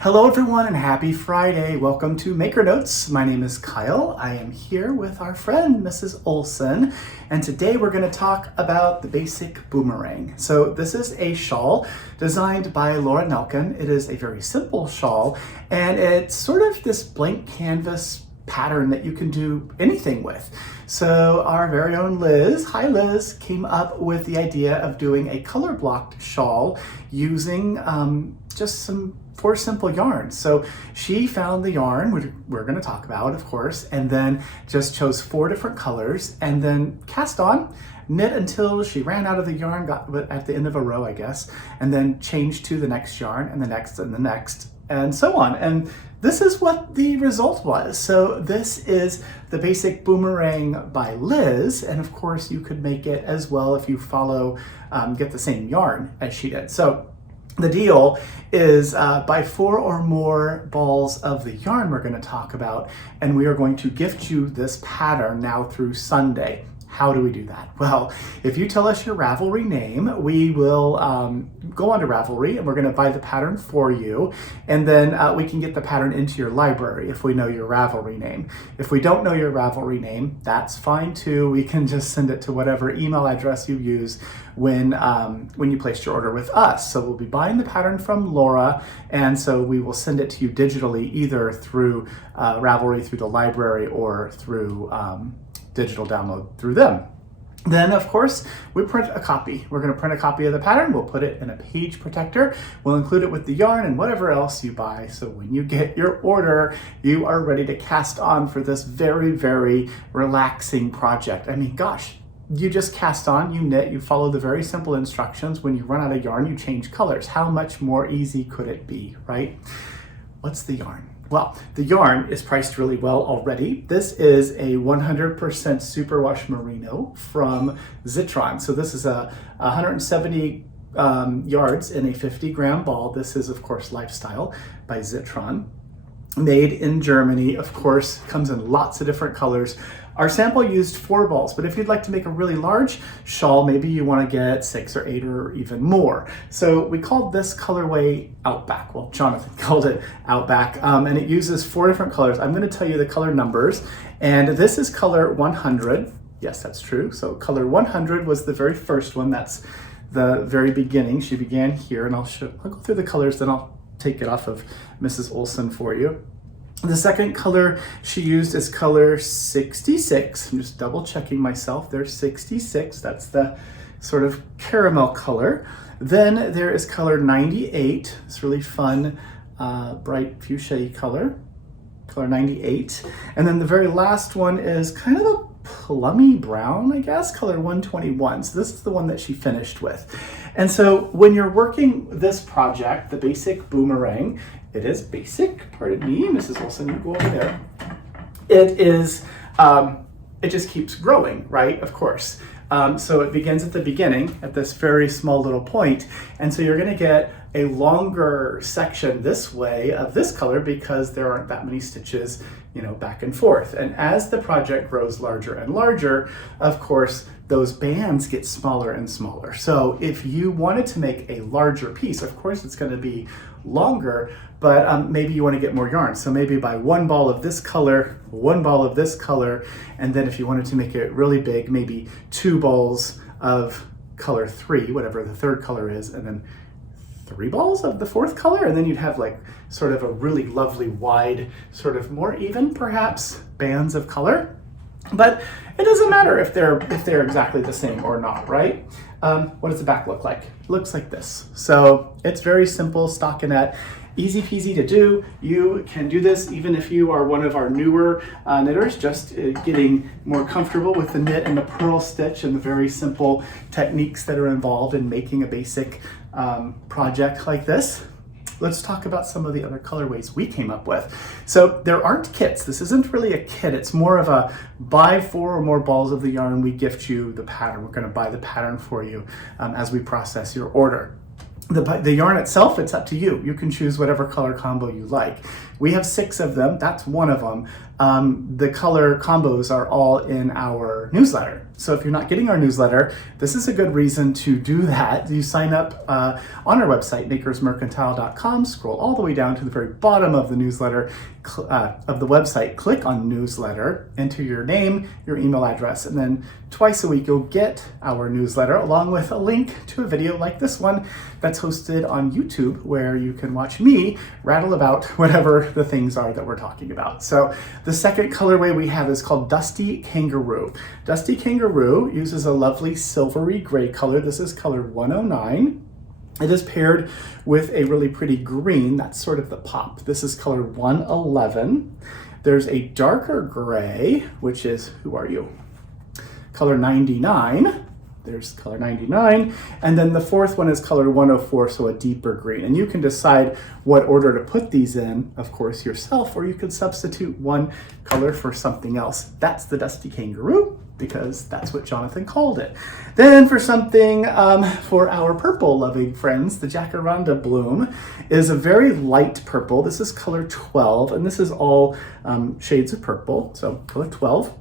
Hello everyone and happy Friday. Welcome to Maker Notes. My name is Kyle. I am here with our friend Mrs. Olson, and today we're going to talk about the basic boomerang. So this is a shawl designed by Laura Nelken. It is a very simple shawl and it's sort of this blank canvas pattern that you can do anything with. So our very own Liz, hi Liz, came up with the idea of doing a color blocked shawl using just some 4 simple yarns. So she found the yarn, which we're going to talk about, of course, and then just chose 4 different colors and then cast on, knit until she ran out of the yarn, got at the end of a row, I guess, and then changed to the next yarn and the next and the next, and so on. And this is what the result was. So this is the basic boomerang by Liz, and of course you could make it as well if you follow, get the same yarn as she did. So the deal is buy 4 or more balls of the yarn we're going to talk about, and we are going to gift you this pattern now through Sunday. How do we do that? Well, if you tell us your Ravelry name, we will go onto Ravelry and we're going to buy the pattern for you, and then we can get the pattern into your library if we know your Ravelry name. If we don't know your Ravelry name, that's fine too. We can just send it to whatever email address you use when you placed your order with us. So we'll be buying the pattern from Laura, and so we will send it to you digitally, either through Ravelry, through the library, or through digital download through them. Then, of course, we print a copy. We're going to print a copy of the pattern. We'll put it in a page protector. We'll include it with the yarn and whatever else you buy. So when you get your order, you are ready to cast on for this very, very relaxing project. I mean, gosh, you just cast on, you knit, you follow the very simple instructions. When you run out of yarn, you change colors. How much more easy could it be, right? What's the yarn? Well, the yarn is priced really well already. This is a 100% superwash merino from Zitron. So this is a 170 yards in a 50-gram ball. This is, of course, Lifestyle by Zitron. Made in Germany, of course, comes in lots of different colors. Our sample used 4 balls, but if you'd like to make a really large shawl, maybe you want to get 6 or 8 or even more. So we called this colorway Outback. Well, Jonathan called it Outback, and it uses 4 different colors. I'm going to tell you the color numbers, and this is color 100. Yes, that's true. So color 100 was the very first one. That's the very beginning. She began here, and I'll go through the colors, then I'll take it off of Mrs. Olson for you. The second color she used is color 66. I'm just double checking myself. There's 66. That's the sort of caramel color. Then there is color 98. It's really fun, bright fuchsia color, color 98. And then the very last one is kind of a plummy brown, I guess, color 121. So this is the one that she finished with. And so when you're working this project, the basic boomerang, it is basic, pardon me, Mrs. Olson, you go over there. It is, it just keeps growing, right? Of course. So it begins at the beginning, at this very small little point, and so you're going to get a longer section this way of this color because there aren't that many stitches, you know, back and forth. And as the project grows larger and larger, of course, those bands get smaller and smaller. So if you wanted to make a larger piece, of course it's going to be longer, but maybe you want to get more yarn. So maybe buy 1 ball of this color, 1 ball of this color, and then if you wanted to make it really big, maybe 2 balls of color 3, whatever the third color is, and then 3 balls of the 4th color, and then you'd have like sort of a really lovely wide, sort of more even perhaps bands of color. But it doesn't matter if they're exactly the same or not, right? What does the back look like? It looks like this. So it's very simple stockinette, easy peasy to do. You can do this even if you are one of our newer knitters, just getting more comfortable with the knit and the purl stitch and the very simple techniques that are involved in making a basic project like this. Let's talk about some of the other colorways we came up with. So there aren't kits. This isn't really a kit. It's more of a buy 4 or more balls of the yarn, we gift you the pattern. We're going to buy the pattern for you as we process your order. The yarn itself, it's up to you. You can choose whatever color combo you like. We have 6 of them. That's one of them. The color combos are all in our newsletter. So if you're not getting our newsletter, this is a good reason to do that. You sign up on our website, makersmercantile.com, scroll all the way down to the very bottom of the newsletter, of the website, click on newsletter, enter your name, your email address, and then twice a week you'll get our newsletter along with a link to a video like this one that's hosted on YouTube, where you can watch me rattle about whatever the things are that we're talking about. So the second colorway we have is called Dusty Kangaroo. Dusty Kangaroo uses a lovely silvery gray color. This is color 109. It is paired with a really pretty green. That's sort of the pop. This is color 111. There's a darker gray, which is, who are you? Color 99. There's color 99. And then the fourth one is color 104, so a deeper green. And you can decide what order to put these in, of course, yourself, or you could substitute one color for something else. That's the Dusty Kangaroo, because that's what Jonathan called it. Then for something for our purple loving friends, the Jacaranda Bloom is a very light purple. This is color 12, and this is all shades of purple, so color 12.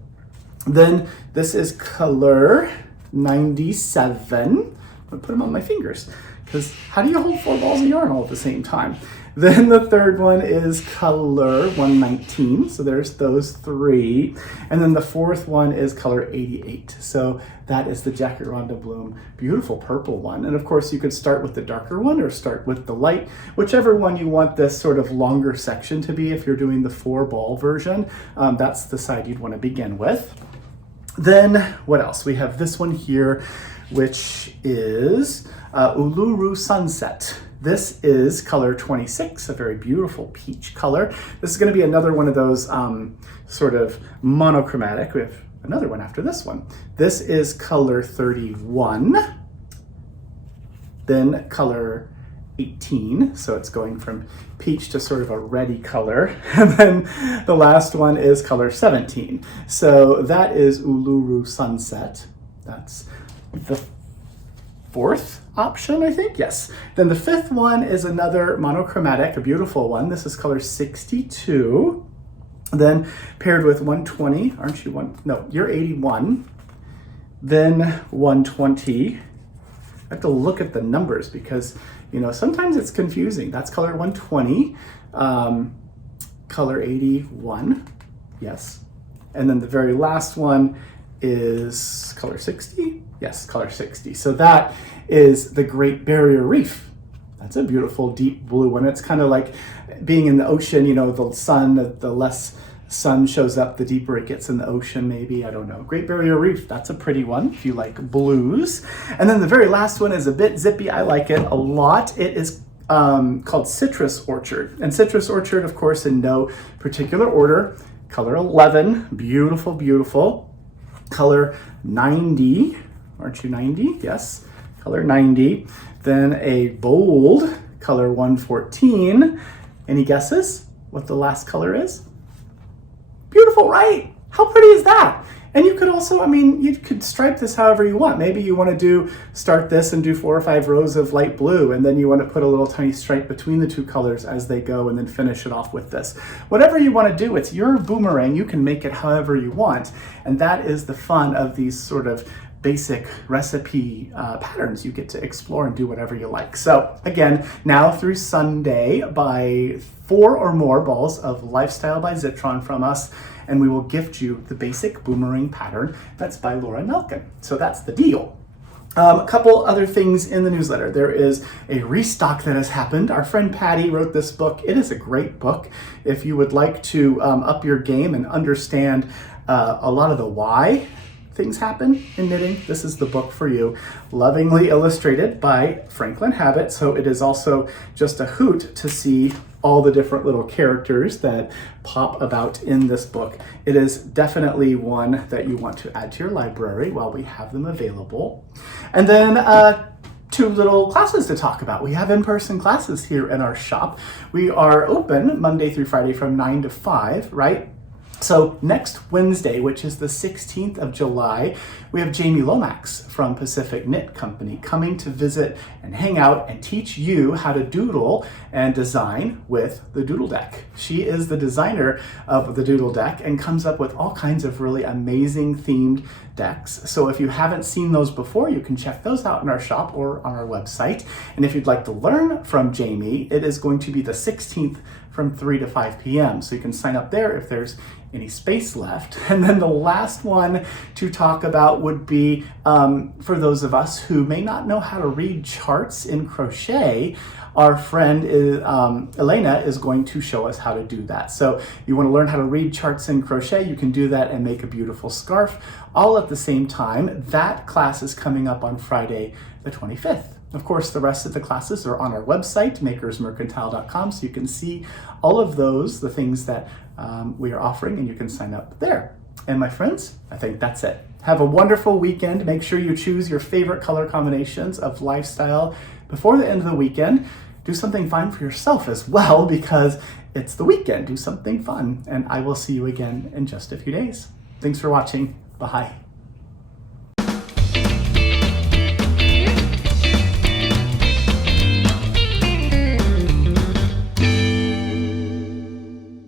Then this is color 97. I'm gonna put them on my fingers, because how do you hold 4 balls of yarn all at the same time? Then the third one is color 119. So there's those 3. And then the fourth one is color 88. So that is the Jacaranda Bloom, beautiful purple one. And of course you could start with the darker one or start with the light, whichever one you want this sort of longer section to be. If you're doing the 4-ball version, that's the side you'd want to begin with. Then what else? We have this one here, which is Uluru Sunset. This is color 26, a very beautiful peach color. This is going to be another one of those sort of monochromatic. We have another one after this one. This is color 31, then color 18, so it's going from peach to sort of a reddy color. And then the last one is color 17. So that is Uluru Sunset. That's the 4th option, I think. Yes. Then the 5th one is another monochromatic, a beautiful one. This is color 62. Then paired with 120. Aren't you one? No, you're 81. Then 120. I have to look at the numbers because, you know, sometimes it's confusing. That's color 120. Color 81. Yes. And then the very last one is color 60. Yes, color 60. So that is the Great Barrier Reef. That's a beautiful deep blue one. It's kind of like being in the ocean, you know, the sun, the less sun shows up, the deeper it gets in the ocean, maybe. I don't know. Great Barrier Reef, that's a pretty one if you like blues. And then the very last one is a bit zippy. I like it a lot. It is called Citrus Orchard. And Citrus Orchard, of course, in no particular order. Color 11, beautiful, beautiful. Color 90. Aren't you 90? Yes, color 90. Then a bold color 114. Any guesses what the last color is? Beautiful, right? How pretty is that? And you could also, I mean, you could stripe this however you want. Maybe you want to start this and do 4 or 5 rows of light blue, and then you want to put a little tiny stripe between the 2 colors as they go, and then finish it off with this. Whatever you want to do, it's your boomerang. You can make it however you want. And that is the fun of these sort of basic recipe patterns. You get to explore and do whatever you like. So again, now through Sunday, buy 4 or more balls of Lifestyle by Zitron from us, and we will gift you the basic boomerang pattern that's by Laura Nelkin. So that's the deal. A couple other things in the newsletter. There is a restock that has happened. Our friend Patty wrote this book. It is a great book. If you would like to up your game and understand a lot of the why things happen in knitting, this is the book for you. Lovingly illustrated by Franklin Habit, so it is also just a hoot to see all the different little characters that pop about in this book. It is definitely one that you want to add to your library while we have them available. And then 2 little classes to talk about. We have in-person classes here in our shop. We are open Monday through Friday from 9 to 5, right? So next Wednesday, which is the 16th of July, we have Jamie Lomax from Pacific Knit Company coming to visit and hang out and teach you how to doodle and design with the Doodle Deck. She is the designer of the Doodle Deck and comes up with all kinds of really amazing themed decks. So if you haven't seen those before, you can check those out in our shop or on our website. And if you'd like to learn from Jamie, it is going to be the 16th from 3 to 5 p.m. So you can sign up there if there's any space left. And then the last one to talk about would be for those of us who may not know how to read charts in crochet. Our friend Elena is going to show us how to do that. So you want to learn how to read charts in crochet, you can do that and make a beautiful scarf all at the same time. That class is coming up on Friday the 25th. Of course, the rest of the classes are on our website, makersmercantile.com, so you can see all of those, the things that we are offering, and you can sign up there. And my friends, I think that's it. Have a wonderful weekend. Make sure you choose your favorite color combinations of lifestyle before the end of the weekend. Do something fun for yourself as well, because it's the weekend. Do something fun, and I will see you again in just a few days. Thanks for watching. Bye.